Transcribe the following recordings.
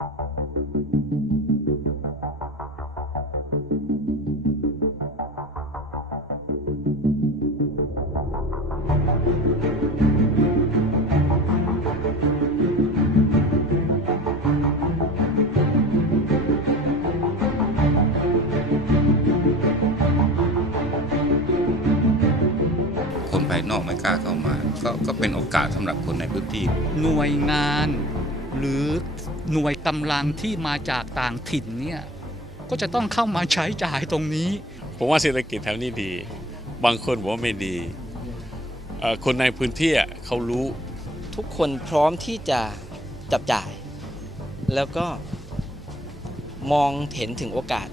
คนภายนอกไม่กล้าเข้ามา ก็ก็เป็นโอกาสสำหรับคนในพื้นที่หน่วยงาน หรือหน่วยกำลังที่มาจากต่างถิ่นเนี่ยก็จะต้องเข้ามาใช้จ่ายตรงนี้ ผมว่าเศรษฐกิจแถวนี้ดี บางคนบอกว่าไม่ดีเอ่อคนในพื้นที่อะเขารู้ ทุกคนพร้อมที่จะจับจ่าย แล้วก็มองเห็นถึงโอกาส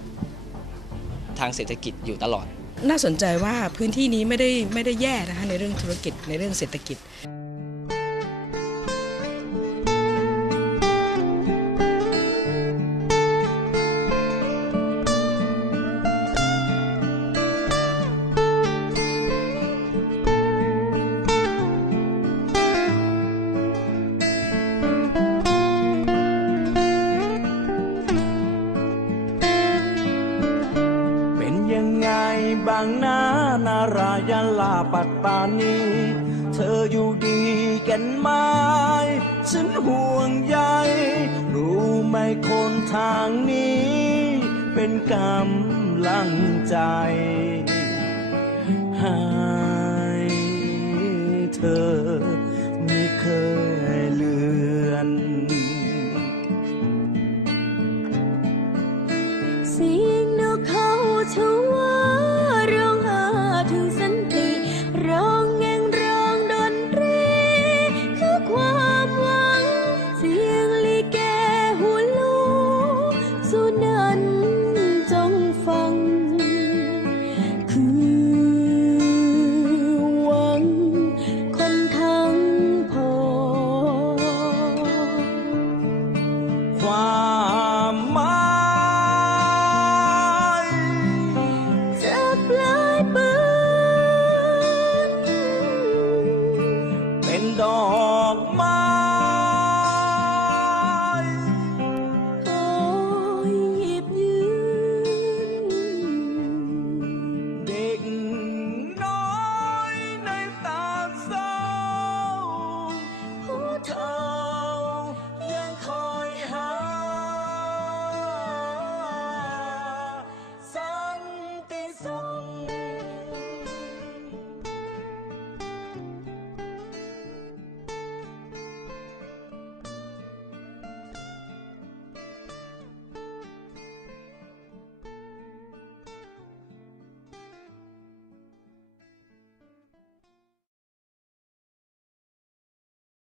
ทางเศรษฐกิจอยู่ตลอด น่าสนใจว่าพื้นที่นี้ไม่ได้ไม่ได้แย่นะคะในเรื่องธุรกิจในเรื่องเศรษฐกิจ บางนานารายาลาปัตตานี เธออยู่ดีกันไหมฉันห่วงใยรู้ไหมคนทางนี้ เป็นกำลังใจให้เธอไม่เคยเลือนเสียงนกเขาช ดอกไม้